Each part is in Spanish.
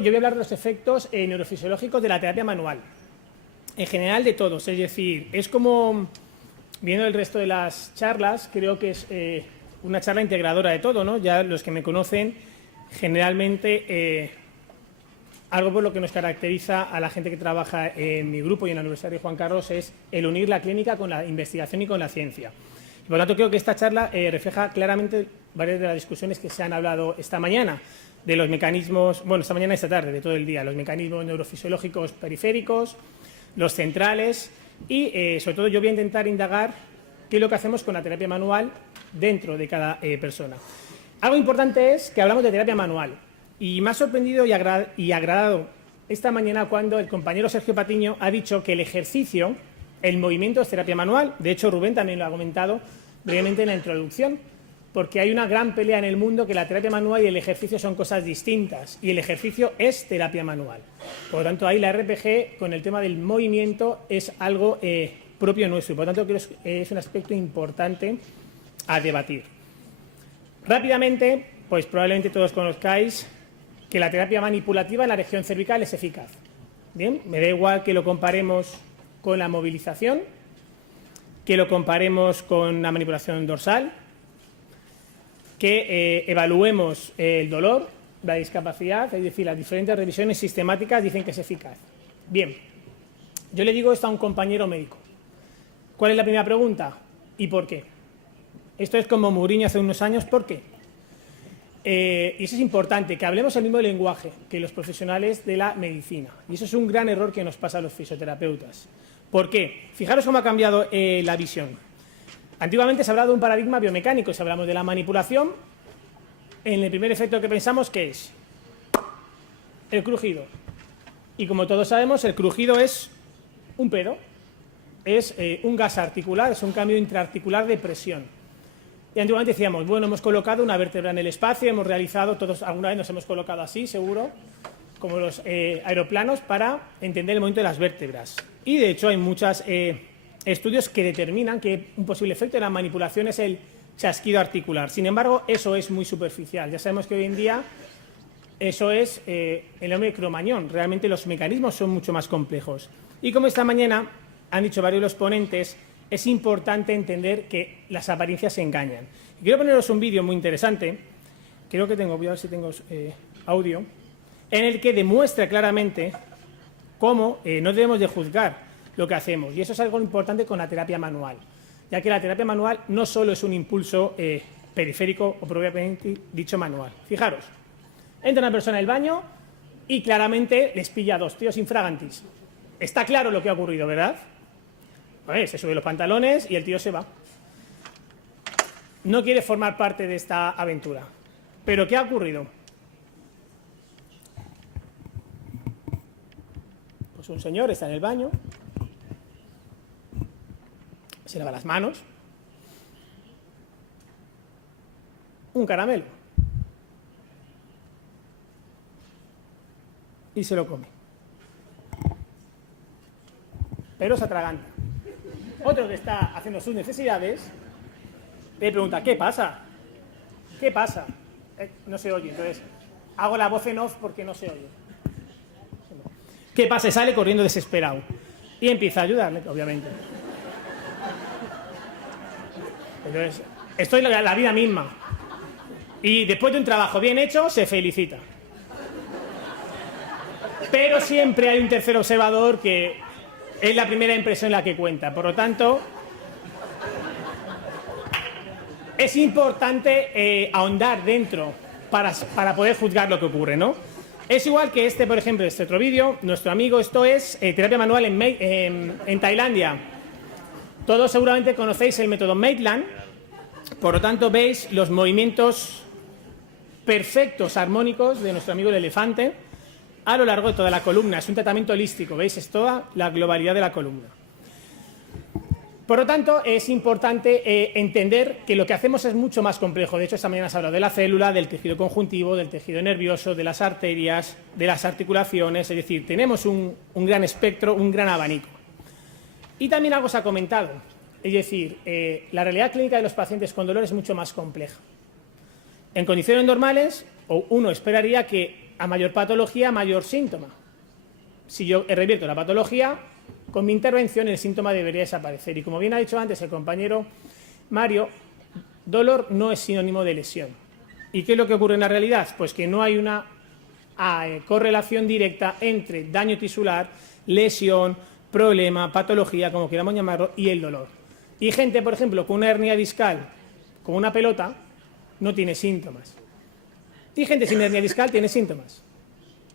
Yo voy a hablar de los efectos neurofisiológicos de la terapia manual, en general de todos, es decir, es como, viendo el resto de las charlas, creo que es una charla integradora de todo, ¿no? Ya los que me conocen, generalmente algo por lo que nos caracteriza a la gente que trabaja en mi grupo y en la Universidad de Juan Carlos es el unir la clínica con la investigación y con la ciencia. Y por lo tanto, creo que esta charla refleja claramente varias de las discusiones que se han hablado esta mañana, de los mecanismos, bueno, esta mañana y esta tarde, de todo el día, los mecanismos neurofisiológicos periféricos, los centrales y, sobre todo, yo voy a intentar indagar qué es lo que hacemos con la terapia manual dentro de cada persona. Algo importante es que hablamos de terapia manual y me ha sorprendido y agradado esta mañana cuando el compañero Sergio Patiño ha dicho que el ejercicio, el movimiento es terapia manual. De hecho, Rubén también lo ha comentado brevemente en la introducción, porque hay una gran pelea en el mundo que la terapia manual y el ejercicio son cosas distintas y el ejercicio es terapia manual. Por lo tanto, ahí la RPG con el tema del movimiento es algo propio nuestro y por lo tanto creo que es un aspecto importante a debatir. Rápidamente, pues probablemente todos conozcáis que la terapia manipulativa en la región cervical es eficaz. Bien, me da igual que lo comparemos con la movilización, que lo comparemos con la manipulación dorsal, que evaluemos el dolor, la discapacidad, es decir, las diferentes revisiones sistemáticas dicen que es eficaz. Bien, yo le digo esto a un compañero médico. ¿Cuál es la primera pregunta? ¿Y por qué? Esto es como Mourinho hace unos años, ¿por qué? Y eso es importante, que hablemos el mismo lenguaje que los profesionales de la medicina. Y eso es un gran error que nos pasa a los fisioterapeutas. ¿Por qué? Fijaros cómo ha cambiado la visión. Antiguamente se ha hablado de un paradigma biomecánico, si hablamos de la manipulación, en el primer efecto que pensamos, ¿qué es? El crujido. Y como todos sabemos, el crujido es un pedo, es un gas articular, es un cambio intraarticular de presión. Y antiguamente decíamos, bueno, hemos colocado una vértebra en el espacio, hemos realizado, todos alguna vez nos hemos colocado así, seguro, como los aeroplanos, para entender el movimiento de las vértebras. Y de hecho hay muchas estudios que determinan que un posible efecto de la manipulación es el chasquido articular. Sin embargo, eso es muy superficial. Ya sabemos que hoy en día eso es el hombre cromañón. Realmente los mecanismos son mucho más complejos. Y como esta mañana han dicho varios de los ponentes, es importante entender que las apariencias se engañan. Y quiero poneros un vídeo muy interesante, creo que tengo, voy a ver si tengo audio, en el que demuestra claramente cómo no debemos de juzgar lo que hacemos. Y eso es algo importante con la terapia manual, ya que la terapia manual no solo es un impulso periférico o propiamente dicho manual. Fijaros, entra una persona en el baño y claramente les pilla a dos tíos infragantis. Está claro lo que ha ocurrido, ¿verdad? Se sube los pantalones y el tío se va. No quiere formar parte de esta aventura. ¿Pero qué ha ocurrido? Pues un señor está en el baño, se lava las manos, un caramelo y se lo come. Pero se atraganta. Otro que está haciendo sus necesidades le pregunta, ¿qué pasa? ¿Qué pasa? No se oye, entonces hago la voz en off porque no se oye. ¿Qué pasa? Y sale corriendo desesperado y empieza a ayudarle, obviamente. Entonces, esto es la vida misma. Y después de un trabajo bien hecho, se felicita. Pero siempre hay un tercer observador que es la primera impresión la que cuenta. Por lo tanto, es importante ahondar dentro para poder juzgar lo que ocurre, ¿no? Es igual que por ejemplo, este otro vídeo, nuestro amigo, esto es terapia manual en Tailandia. Todos seguramente conocéis el método Maitland, por lo tanto veis los movimientos perfectos, armónicos de nuestro amigo el elefante a lo largo de toda la columna. Es un tratamiento holístico, ¿veis? Es toda la globalidad de la columna. Por lo tanto, es importante entender que lo que hacemos es mucho más complejo. De hecho, esta mañana se ha hablado de la célula, del tejido conjuntivo, del tejido nervioso, de las arterias, de las articulaciones. Es decir, tenemos un gran espectro, un gran abanico. Y también algo se ha comentado. Es decir, la realidad clínica de los pacientes con dolor es mucho más compleja. En condiciones normales, uno esperaría que a mayor patología, mayor síntoma. Si yo revierto la patología, con mi intervención el síntoma debería desaparecer. Y como bien ha dicho antes el compañero Mario, dolor no es sinónimo de lesión. ¿Y qué es lo que ocurre en la realidad? Pues que no hay una correlación directa entre daño tisular, lesión, problema, patología, como queramos llamarlo, y el dolor. Y gente, por ejemplo, con una hernia discal, con una pelota, no tiene síntomas. Y gente sin hernia discal tiene síntomas.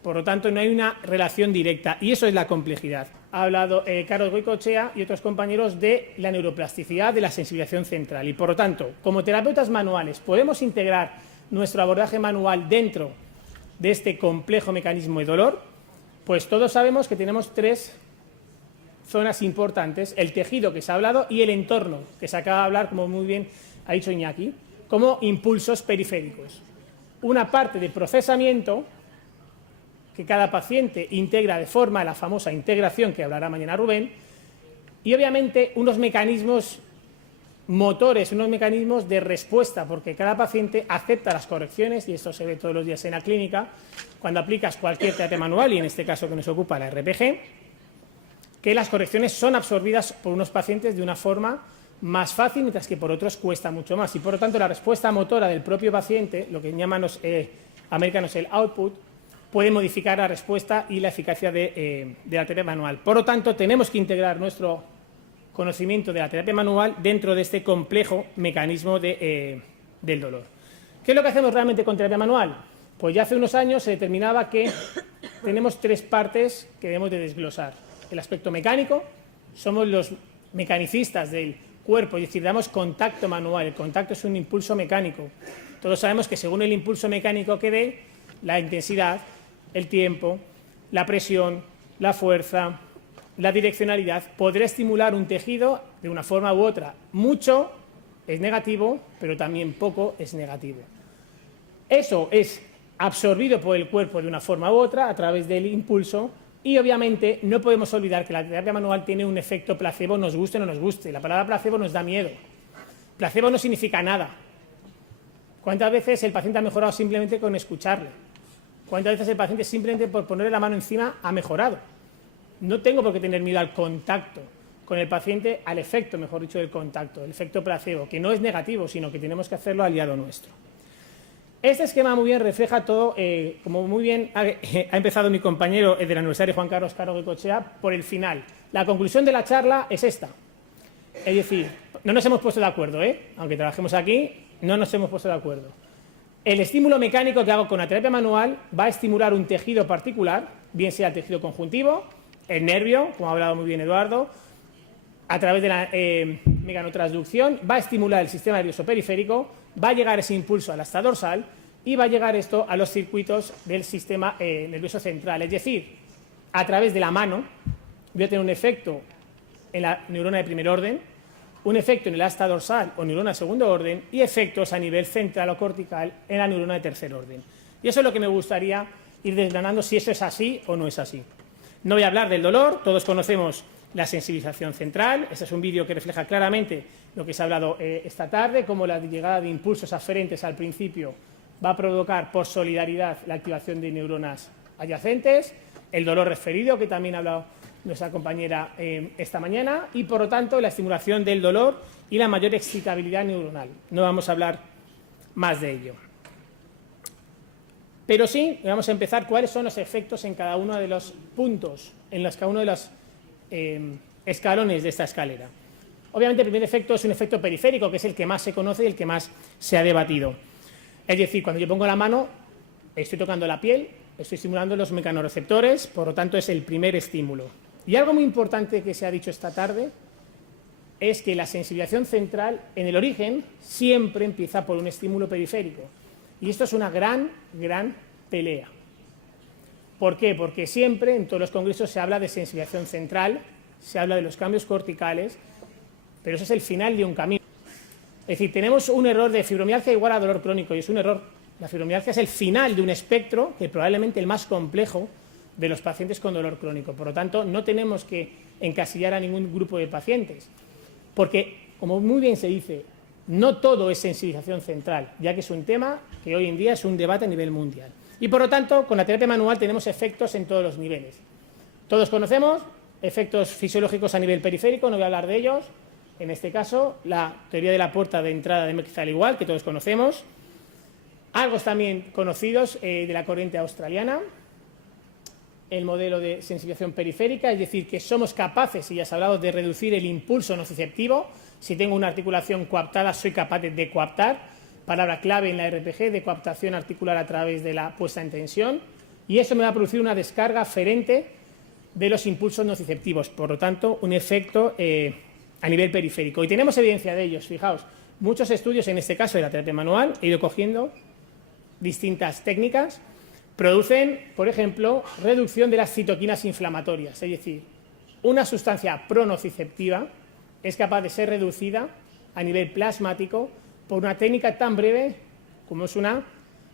Por lo tanto, no hay una relación directa. Y eso es la complejidad. Ha hablado Carlos Goicoechea y otros compañeros de la neuroplasticidad, de la sensibilización central. Y por lo tanto, como terapeutas manuales, podemos integrar nuestro abordaje manual dentro de este complejo mecanismo de dolor. Pues todos sabemos que tenemos tres zonas importantes: el tejido, que se ha hablado, y el entorno, que se acaba de hablar, como muy bien ha dicho Iñaki, como impulsos periféricos. Una parte de procesamiento que cada paciente integra de forma la famosa integración que hablará mañana Rubén, y obviamente unos mecanismos motores, unos mecanismos de respuesta, porque cada paciente acepta las correcciones, y esto se ve todos los días en la clínica, cuando aplicas cualquier terapia manual, y en este caso que nos ocupa la RPG, que las correcciones son absorbidas por unos pacientes de una forma más fácil, mientras que por otros cuesta mucho más. Y por lo tanto, la respuesta motora del propio paciente, lo que llaman los americanos el output, puede modificar la respuesta y la eficacia de la terapia manual. Por lo tanto, tenemos que integrar nuestro conocimiento de la terapia manual dentro de este complejo mecanismo del dolor. ¿Qué es lo que hacemos realmente con terapia manual? Pues ya hace unos años se determinaba que tenemos tres partes que debemos de desglosar. El aspecto mecánico, somos los mecanicistas del cuerpo, es decir, damos contacto manual. El contacto es un impulso mecánico. Todos sabemos que según el impulso mecánico que dé, la intensidad, el tiempo, la presión, la fuerza, la direccionalidad, podrá estimular un tejido de una forma u otra. Mucho es negativo, pero también poco es negativo. Eso es absorbido por el cuerpo de una forma u otra a través del impulso, y obviamente no podemos olvidar que la terapia manual tiene un efecto placebo, nos guste o no nos guste. La palabra placebo nos da miedo. Placebo no significa nada. ¿Cuántas veces el paciente ha mejorado simplemente con escucharle? ¿Cuántas veces el paciente simplemente por ponerle la mano encima ha mejorado? No tengo por qué tener miedo al contacto con el paciente, al efecto, mejor dicho, del contacto, el efecto placebo, que no es negativo, sino que tenemos que hacerlo aliado nuestro. Este esquema muy bien refleja todo, como muy bien ha empezado mi compañero de la Universidad de Juan Carlos Goicoechea, por el final. La conclusión de la charla es esta. Es decir, no nos hemos puesto de acuerdo, aunque trabajemos aquí, no nos hemos puesto de acuerdo. El estímulo mecánico que hago con la terapia manual va a estimular un tejido particular, bien sea el tejido conjuntivo, el nervio, como ha hablado muy bien Eduardo, a través de la meganotransducción, va a estimular el sistema nervioso periférico, va a llegar ese impulso a la asta dorsal y va a llegar esto a los circuitos del sistema nervioso central. Es decir, a través de la mano voy a tener un efecto en la neurona de primer orden, un efecto en el asta dorsal o neurona de segundo orden y efectos a nivel central o cortical en la neurona de tercer orden. Y eso es lo que me gustaría ir desgranando, si eso es así o no es así. No voy a hablar del dolor, todos conocemos la sensibilización central. Este es un vídeo que refleja claramente lo que se ha hablado esta tarde, cómo la llegada de impulsos aferentes al principio va a provocar por solidaridad la activación de neuronas adyacentes, el dolor referido, que también ha hablado nuestra compañera esta mañana, y por lo tanto la estimulación del dolor y la mayor excitabilidad neuronal. No vamos a hablar más de ello. Pero sí, vamos a empezar cuáles son los efectos en cada uno de los puntos, en cada uno de los escalones de esta escalera. Obviamente el primer efecto es un efecto periférico, que es el que más se conoce y el que más se ha debatido. Es decir, cuando yo pongo la mano, estoy tocando la piel, estoy estimulando los mecanorreceptores, por lo tanto es el primer estímulo. Y algo muy importante que se ha dicho esta tarde es que la sensibilización central, en el origen, siempre empieza por un estímulo periférico. Y esto es una gran pelea. ¿Por qué? Porque siempre en todos los congresos se habla de sensibilización central, se habla de los cambios corticales, pero eso es el final de un camino. Es decir, tenemos un error de fibromialgia igual a dolor crónico, y es un error. La fibromialgia es el final de un espectro, que probablemente el más complejo de los pacientes con dolor crónico. Por lo tanto, no tenemos que encasillar a ningún grupo de pacientes, porque, como muy bien se dice, no todo es sensibilización central, ya que es un tema que hoy en día es un debate a nivel mundial. Y por lo tanto, con la terapia manual tenemos efectos en todos los niveles. Todos conocemos efectos fisiológicos a nivel periférico, no voy a hablar de ellos. En este caso, la teoría de la puerta de entrada de Merckx al igual, que todos conocemos. Algo también conocidos de la corriente australiana, el modelo de sensibilización periférica, es decir, que somos capaces, y ya se ha hablado, de reducir el impulso nociceptivo. Si tengo una articulación coaptada, soy capaz de coaptar, palabra clave en la RPG, de coaptación articular a través de la puesta en tensión, y eso me va a producir una descarga aferente de los impulsos nociceptivos, por lo tanto, un efecto a nivel periférico. Y tenemos evidencia de ellos, fijaos, muchos estudios, en este caso de la terapia manual, he ido cogiendo distintas técnicas, producen, por ejemplo, reducción de las citoquinas inflamatorias, es decir, una sustancia pronociceptiva es capaz de ser reducida a nivel plasmático por una técnica tan breve como es una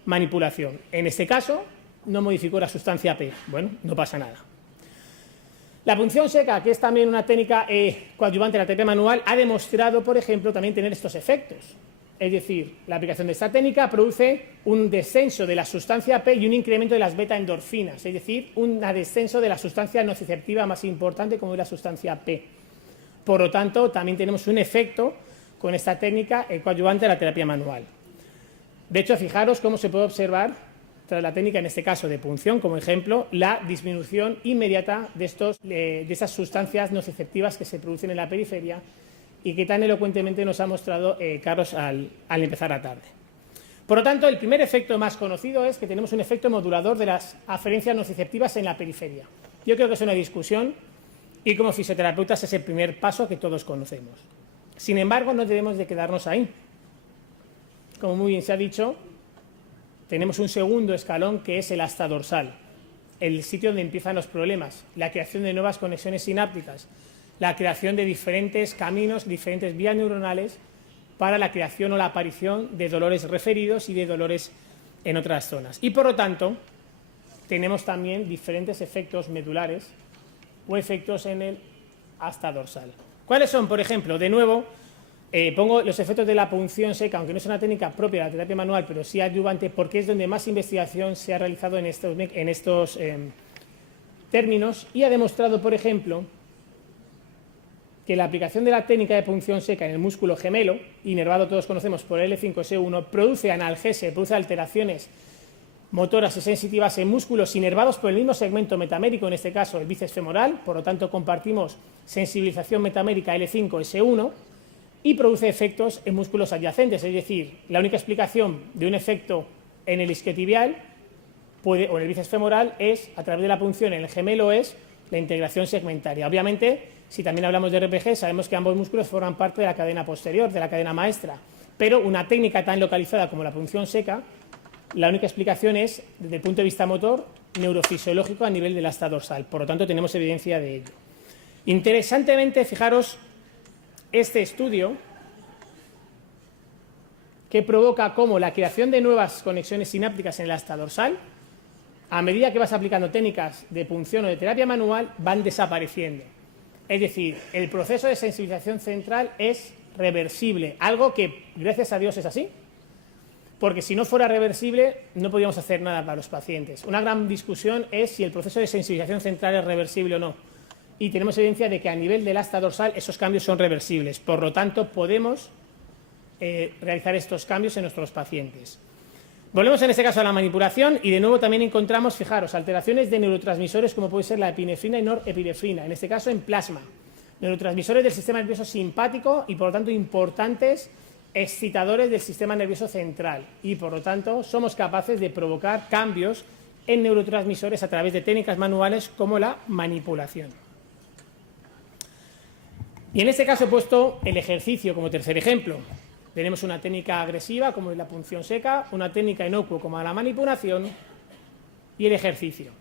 manipulación. En este caso, no modificó la sustancia P. Bueno, no pasa nada. La punción seca, que es también una técnica coadyuvante de la terapia manual, ha demostrado, por ejemplo, también tener estos efectos. Es decir, la aplicación de esta técnica produce un descenso de la sustancia P y un incremento de las beta-endorfinas, es decir, un descenso de la sustancia nociceptiva más importante como es la sustancia P. Por lo tanto, también tenemos un efecto con esta técnica coadyuvante de la terapia manual. De hecho, fijaros cómo se puede observar, tras la técnica, en este caso de punción, como ejemplo, la disminución inmediata de estas sustancias nociceptivas que se producen en la periferia y que tan elocuentemente nos ha mostrado Carlos al empezar la tarde. Por lo tanto, el primer efecto más conocido es que tenemos un efecto modulador de las aferencias nociceptivas en la periferia. Yo creo que es una discusión y como fisioterapeutas es el primer paso que todos conocemos. Sin embargo, no debemos de quedarnos ahí. Como muy bien se ha dicho, tenemos un segundo escalón que es el asta dorsal, el sitio donde empiezan los problemas, la creación de nuevas conexiones sinápticas, la creación de diferentes caminos, diferentes vías neuronales para la creación o la aparición de dolores referidos y de dolores en otras zonas. Y por lo tanto, tenemos también diferentes efectos medulares o efectos en el asta dorsal. ¿Cuáles son? Por ejemplo, de nuevo, pongo los efectos de la punción seca, aunque no es una técnica propia de la terapia manual, pero sí adyuvante, porque es donde más investigación se ha realizado en estos términos y ha demostrado, por ejemplo, que la aplicación de la técnica de punción seca en el músculo gemelo, inervado todos conocemos por L5S1, produce analgesia, produce alteraciones motoras y sensitivas en músculos inervados por el mismo segmento metamérico, en este caso el bíceps femoral, por lo tanto compartimos sensibilización metamérica L5S1 y produce efectos en músculos adyacentes, es decir, la única explicación de un efecto en el isquiotibial o en el bíceps femoral es, a través de la punción en el gemelo, es la integración segmentaria. Obviamente, si también hablamos de RPG, sabemos que ambos músculos forman parte de la cadena posterior, de la cadena maestra, pero una técnica tan localizada como la punción seca, la única explicación es, desde el punto de vista motor, neurofisiológico a nivel del asta dorsal. Por lo tanto, tenemos evidencia de ello. Interesantemente, fijaros, este estudio que provoca cómo la creación de nuevas conexiones sinápticas en el asta dorsal, a medida que vas aplicando técnicas de punción o de terapia manual, van desapareciendo. Es decir, el proceso de sensibilización central es reversible, algo que, gracias a Dios, es así, porque si no fuera reversible no podríamos hacer nada para los pacientes. Una gran discusión es si el proceso de sensibilización central es reversible o no, y tenemos evidencia de que a nivel del asta dorsal esos cambios son reversibles, por lo tanto podemos realizar estos cambios en nuestros pacientes. Volvemos en este caso a la manipulación y de nuevo también encontramos, fijaros, alteraciones de neurotransmisores como puede ser la epinefrina y norepinefrina, en este caso en plasma, neurotransmisores del sistema nervioso simpático y por lo tanto importantes excitadores del sistema nervioso central y por lo tanto somos capaces de provocar cambios en neurotransmisores a través de técnicas manuales como la manipulación. Y en este caso he puesto el ejercicio como tercer ejemplo. Tenemos una técnica agresiva como es la punción seca, una técnica inocua como la manipulación y el ejercicio.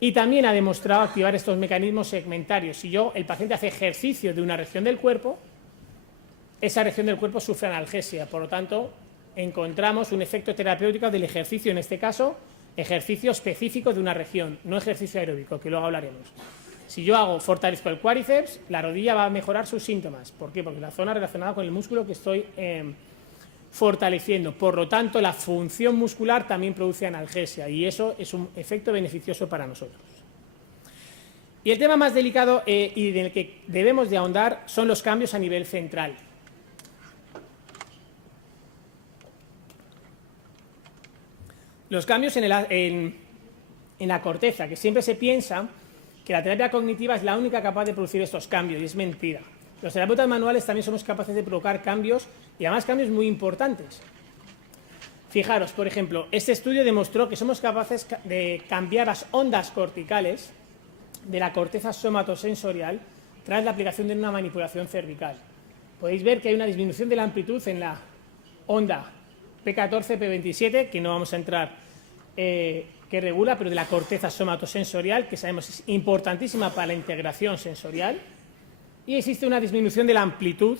Y también ha demostrado activar estos mecanismos segmentarios. Si el paciente hace ejercicio de una región del cuerpo, esa región del cuerpo sufre analgesia. Por lo tanto, encontramos un efecto terapéutico del ejercicio, en este caso, ejercicio específico de una región, no ejercicio aeróbico, que luego hablaremos. Si yo fortalezco el cuádriceps, la rodilla va a mejorar sus síntomas. ¿Por qué? Porque la zona relacionada con el músculo que estoy fortaleciendo. Por lo tanto, la función muscular también produce analgesia y eso es un efecto beneficioso para nosotros. Y el tema más delicado y del que debemos de ahondar son los cambios a nivel central. Los cambios en la corteza, que siempre se piensa que la terapia cognitiva es la única capaz de producir estos cambios, y es mentira. Los terapeutas manuales también somos capaces de provocar cambios, y además cambios muy importantes. Fijaros, por ejemplo, este estudio demostró que somos capaces de cambiar las ondas corticales de la corteza somatosensorial tras la aplicación de una manipulación cervical. Podéis ver que hay una disminución de la amplitud en la onda P14, P27, que no vamos a entrar, que regula, pero de la corteza somatosensorial, que sabemos es importantísima para la integración sensorial, y existe una disminución de la amplitud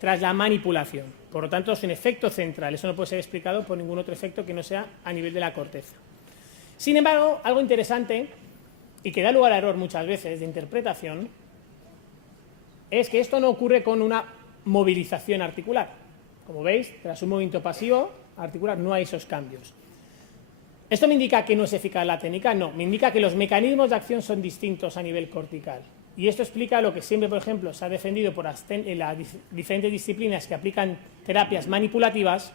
tras la manipulación. Por lo tanto, es un efecto central. Eso no puede ser explicado por ningún otro efecto que no sea a nivel de la corteza. Sin embargo, algo interesante, y que da lugar a error muchas veces de interpretación, es que esto no ocurre con una movilización articular. Como veis, tras un movimiento pasivo articular no hay esos cambios. ¿Esto me indica que no es eficaz la técnica? No, me indica que los mecanismos de acción son distintos a nivel cortical. Y esto explica lo que siempre, por ejemplo, se ha defendido por las diferentes disciplinas que aplican terapias manipulativas,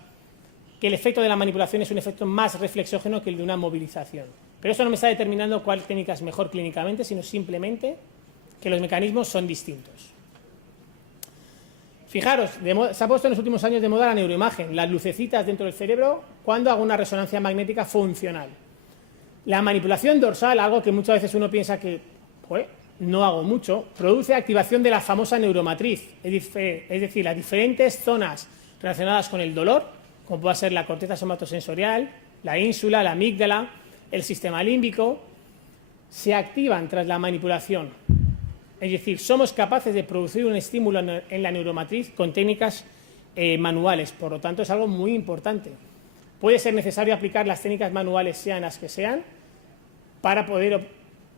que el efecto de la manipulación es un efecto más reflexógeno que el de una movilización. Pero eso no me está determinando cuál técnica es mejor clínicamente, sino simplemente que los mecanismos son distintos. Fijaros, se ha puesto en los últimos años de moda la neuroimagen, las lucecitas dentro del cerebro cuando hago una resonancia magnética funcional. La manipulación dorsal, algo que muchas veces uno piensa que no hago mucho, produce activación de la famosa neuromatriz, es decir, las diferentes zonas relacionadas con el dolor, como puede ser la corteza somatosensorial, la ínsula, la amígdala, el sistema límbico, se activan tras la manipulación. Es decir, somos capaces de producir un estímulo en la neuromatriz con técnicas manuales, por lo tanto es algo muy importante. Puede ser necesario aplicar las técnicas manuales, sean las que sean, para poder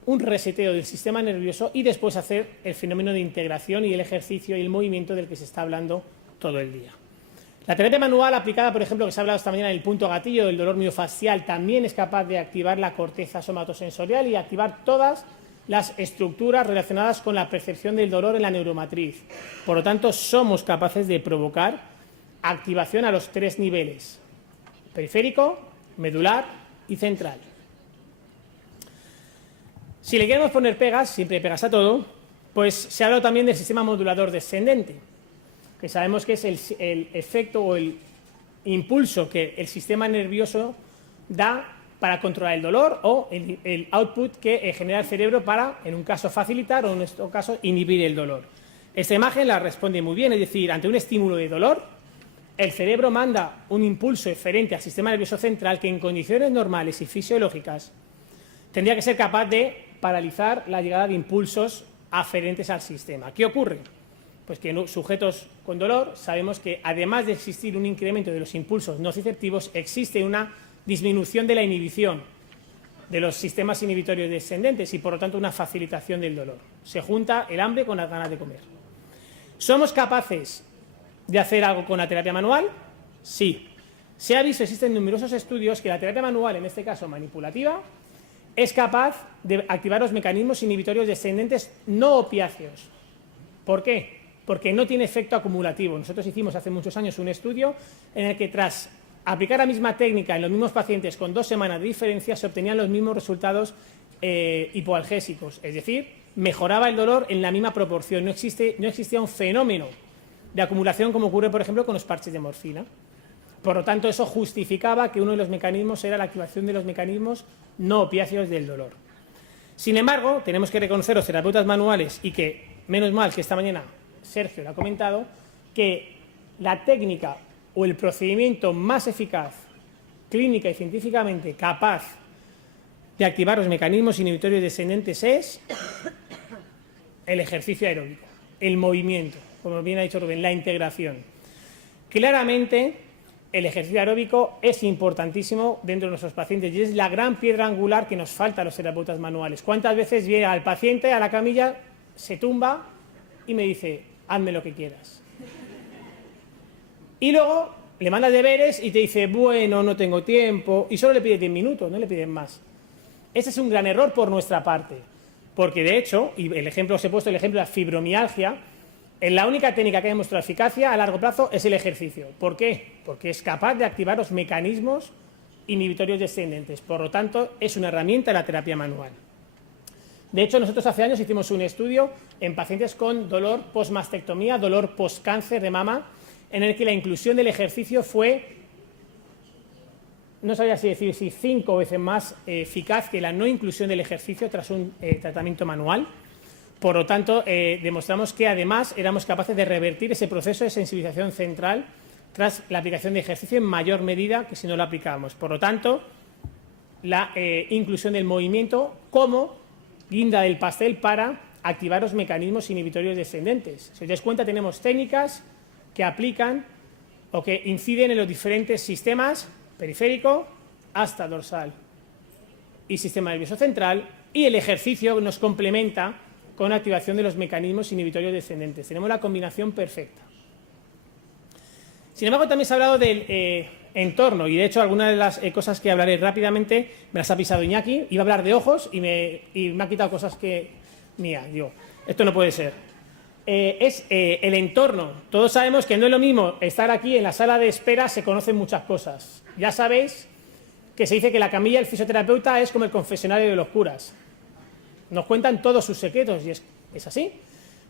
un reseteo del sistema nervioso y después hacer el fenómeno de integración y el ejercicio y el movimiento del que se está hablando todo el día. La terapia manual aplicada, por ejemplo, que se ha hablado esta mañana en el punto gatillo del dolor miofascial, también es capaz de activar la corteza somatosensorial y activar todas las estructuras relacionadas con la percepción del dolor en la neuromatriz. Por lo tanto, somos capaces de provocar activación a los tres niveles: periférico, medular y central. Si le queremos poner pegas, siempre pegas a todo, pues se ha hablado también del sistema modulador descendente, que sabemos que es el efecto o el impulso que el sistema nervioso da para controlar el dolor, o el output que genera el cerebro para, en un caso, facilitar o en este caso, inhibir el dolor. Esta imagen la responde muy bien, es decir, ante un estímulo de dolor, el cerebro manda un impulso eferente al sistema nervioso central que en condiciones normales y fisiológicas tendría que ser capaz de paralizar la llegada de impulsos aferentes al sistema. ¿Qué ocurre? Pues que en sujetos con dolor sabemos que además de existir un incremento de los impulsos nociceptivos, existe una disminución de la inhibición de los sistemas inhibitorios descendentes y por lo tanto una facilitación del dolor. Se junta el hambre con las ganas de comer. ¿Somos capaces de hacer algo con la terapia manual? Sí. Se ha visto, existen numerosos estudios que la terapia manual, en este caso manipulativa, es capaz de activar los mecanismos inhibitorios descendentes no opiáceos. ¿Por qué? Porque no tiene efecto acumulativo. Nosotros hicimos hace muchos años un estudio en el que tras aplicar la misma técnica en los mismos pacientes con 2 semanas de diferencia se obtenían los mismos resultados hipoalgésicos, es decir, mejoraba el dolor en la misma proporción, no existía un fenómeno de acumulación como ocurre, por ejemplo, con los parches de morfina. Por lo tanto, eso justificaba que uno de los mecanismos era la activación de los mecanismos no opiáceos del dolor. Sin embargo, tenemos que reconocer los terapeutas manuales, y que, menos mal que esta mañana Sergio lo ha comentado, que la técnica o el procedimiento más eficaz, clínica y científicamente capaz de activar los mecanismos inhibitorios descendentes es el ejercicio aeróbico, el movimiento, como bien ha dicho Rubén, la integración. Claramente, el ejercicio aeróbico es importantísimo dentro de nuestros pacientes y es la gran piedra angular que nos falta a los terapeutas manuales. ¿Cuántas veces llega el paciente a la camilla, se tumba y me dice, hazme lo que quieras? Y luego le mandas deberes y te dice, bueno, no tengo tiempo, y solo le pides 10 minutos, no le piden más. Ese es un gran error por nuestra parte, porque de hecho, y el ejemplo os he puesto, el ejemplo de la fibromialgia, la única técnica que ha demostrado eficacia a largo plazo es el ejercicio. ¿Por qué? Porque es capaz de activar los mecanismos inhibitorios descendentes. Por lo tanto, es una herramienta de la terapia manual. De hecho, nosotros hace años hicimos un estudio en pacientes con dolor postmastectomía, dolor postcáncer de mama, en el que la inclusión del ejercicio fue, no sabía si decir si 5 veces más eficaz que la no inclusión del ejercicio tras un tratamiento manual. Por lo tanto, demostramos que además éramos capaces de revertir ese proceso de sensibilización central tras la aplicación de ejercicio en mayor medida que si no lo aplicábamos. Por lo tanto, la inclusión del movimiento como guinda del pastel para activar los mecanismos inhibitorios descendentes. Si os dais cuenta, tenemos técnicas que aplican o que inciden en los diferentes sistemas, periférico hasta dorsal y sistema nervioso central, y el ejercicio nos complementa con la activación de los mecanismos inhibitorios descendentes. Tenemos la combinación perfecta. Sin embargo, también se ha hablado del entorno, y de hecho algunas de las cosas que hablaré rápidamente me las ha pisado Iñaki. Iba a hablar de ojos y me ha quitado cosas que mía. Digo, esto no puede ser. Es el entorno. Todos sabemos que no es lo mismo estar aquí en la sala de espera, se conocen muchas cosas. Ya sabéis que se dice que la camilla del fisioterapeuta es como el confesionario de los curas. Nos cuentan todos sus secretos y es así.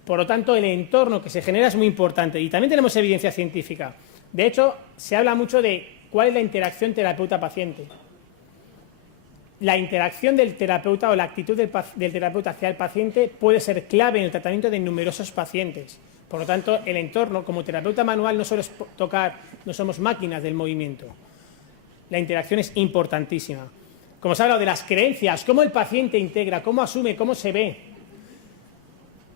Por lo tanto, el entorno que se genera es muy importante y también tenemos evidencia científica. De hecho, se habla mucho de cuál es la interacción terapeuta-paciente. La interacción del terapeuta o la actitud del terapeuta hacia el paciente puede ser clave en el tratamiento de numerosos pacientes. Por lo tanto, el entorno, como terapeuta manual, no solo es tocar, no somos máquinas del movimiento. La interacción es importantísima. Como se ha hablado de las creencias, cómo el paciente integra, cómo asume, cómo se ve.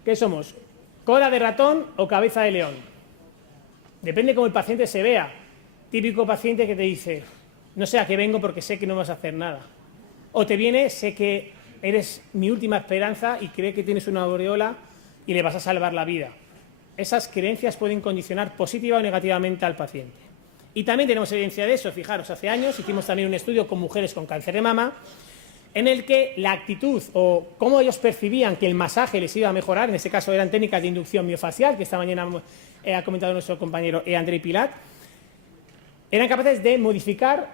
¿Qué somos? ¿Cola de ratón o cabeza de león? Depende cómo el paciente se vea. Típico paciente que te dice, no sé a qué vengo porque sé que no vas a hacer nada. O te viene, sé que eres mi última esperanza y cree que tienes una aureola y le vas a salvar la vida. Esas creencias pueden condicionar positiva o negativamente al paciente. Y también tenemos evidencia de eso. Fijaros, hace años hicimos también un estudio con mujeres con cáncer de mama en el que la actitud o cómo ellos percibían que el masaje les iba a mejorar, en este caso eran técnicas de inducción miofacial, que esta mañana ha comentado nuestro compañero Andrei Pilat, eran capaces de modificar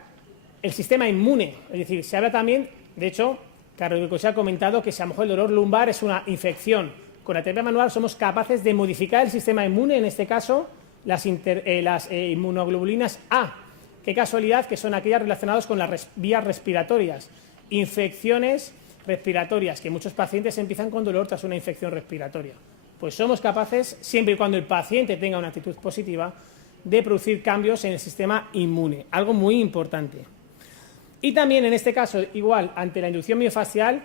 el sistema inmune. Es decir, se habla también, de hecho, Carlos se ha comentado que si a lo mejor el dolor lumbar es una infección. Con la terapia manual somos capaces de modificar el sistema inmune, en este caso las inmunoglobulinas A. Qué casualidad que son aquellas relacionadas con las vías respiratorias. Infecciones respiratorias, que muchos pacientes empiezan con dolor tras una infección respiratoria. Pues somos capaces, siempre y cuando el paciente tenga una actitud positiva, de producir cambios en el sistema inmune, algo muy importante. Y también en este caso, igual, ante la inducción miofacial,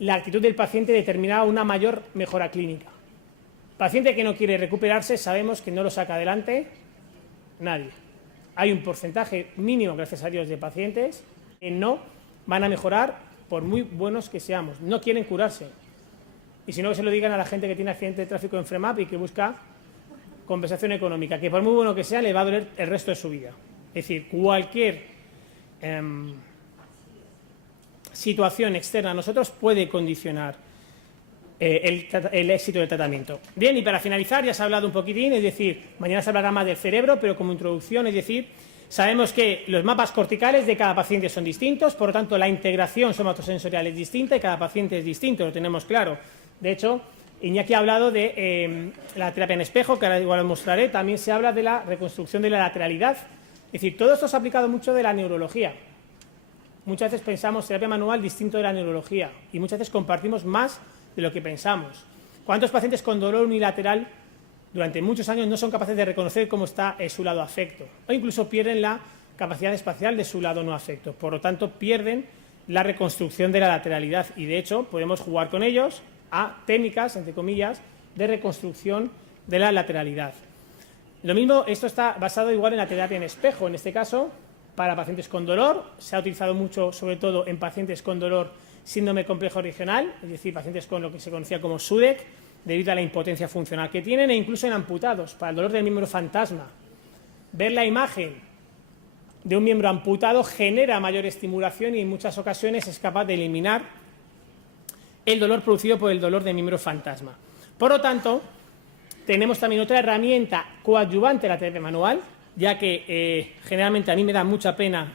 la actitud del paciente determinaba una mayor mejora clínica. Paciente que no quiere recuperarse, sabemos que no lo saca adelante nadie. Hay un porcentaje mínimo, gracias a Dios, de pacientes que no van a mejorar por muy buenos que seamos. No quieren curarse. Y si no, que se lo digan a la gente que tiene accidente de tráfico en FREMAP y que busca compensación económica, que por muy bueno que sea, le va a doler el resto de su vida. Es decir, cualquier situación externa a nosotros puede condicionar el éxito del tratamiento. Bien, y para finalizar, ya se ha hablado un poquitín, es decir, mañana se hablará más del cerebro, pero como introducción, es decir, sabemos que los mapas corticales de cada paciente son distintos, por lo tanto, la integración somatosensorial es distinta y cada paciente es distinto, lo tenemos claro. De hecho, Iñaki ha hablado de la terapia en espejo, que ahora igual os mostraré. También se habla de la reconstrucción de la lateralidad. Es decir, todo esto se ha aplicado mucho de la neurología. Muchas veces pensamos terapia manual distinto de la neurología y muchas veces compartimos más de lo que pensamos. ¿Cuántos pacientes con dolor unilateral durante muchos años no son capaces de reconocer cómo está su lado afecto? O incluso pierden la capacidad espacial de su lado no afecto. Por lo tanto, pierden la reconstrucción de la lateralidad y, de hecho, podemos jugar con ellos a técnicas, entre comillas, de reconstrucción de la lateralidad. Lo mismo, esto está basado igual en la terapia en espejo, en este caso, para pacientes con dolor. Se ha utilizado mucho, sobre todo, en pacientes con dolor síndrome complejo regional, es decir, pacientes con lo que se conocía como SUDEC, debido a la impotencia funcional que tienen, e incluso en amputados, para el dolor del miembro fantasma. Ver la imagen de un miembro amputado genera mayor estimulación y en muchas ocasiones es capaz de eliminar el dolor producido por el dolor de miembro fantasma. Por lo tanto, tenemos también otra herramienta coadyuvante a la terapia manual, ya que generalmente a mí me da mucha pena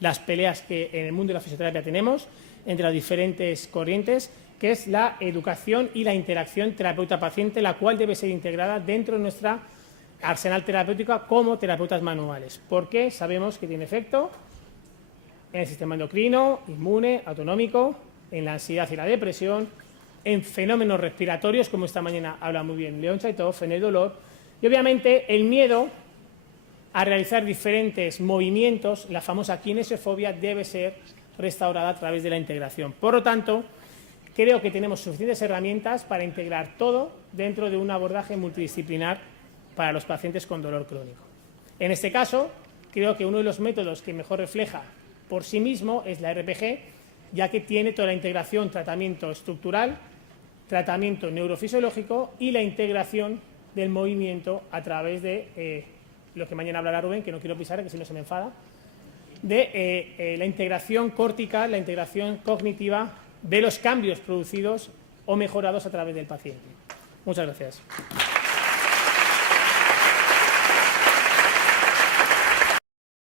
las peleas que en el mundo de la fisioterapia tenemos entre las diferentes corrientes, que es la educación y la interacción terapeuta-paciente, la cual debe ser integrada dentro de nuestra arsenal terapéutico como terapeutas manuales, porque sabemos que tiene efecto en el sistema endocrino, inmune, autonómico, en la ansiedad y la depresión, en fenómenos respiratorios, como esta mañana habla muy bien León Chaitov, en el dolor, y obviamente el miedo a realizar diferentes movimientos, la famosa kinesiofobia, debe ser restaurada a través de la integración. Por lo tanto, creo que tenemos suficientes herramientas para integrar todo dentro de un abordaje multidisciplinar para los pacientes con dolor crónico. En este caso, creo que uno de los métodos que mejor refleja por sí mismo es la RPG, ya que tiene toda la integración, tratamiento estructural, tratamiento neurofisiológico y la integración del movimiento a través de lo que mañana hablará Rubén, que no quiero pisar, que si no se me enfada, de la integración cortical, la integración cognitiva de los cambios producidos o mejorados a través del paciente. Muchas gracias.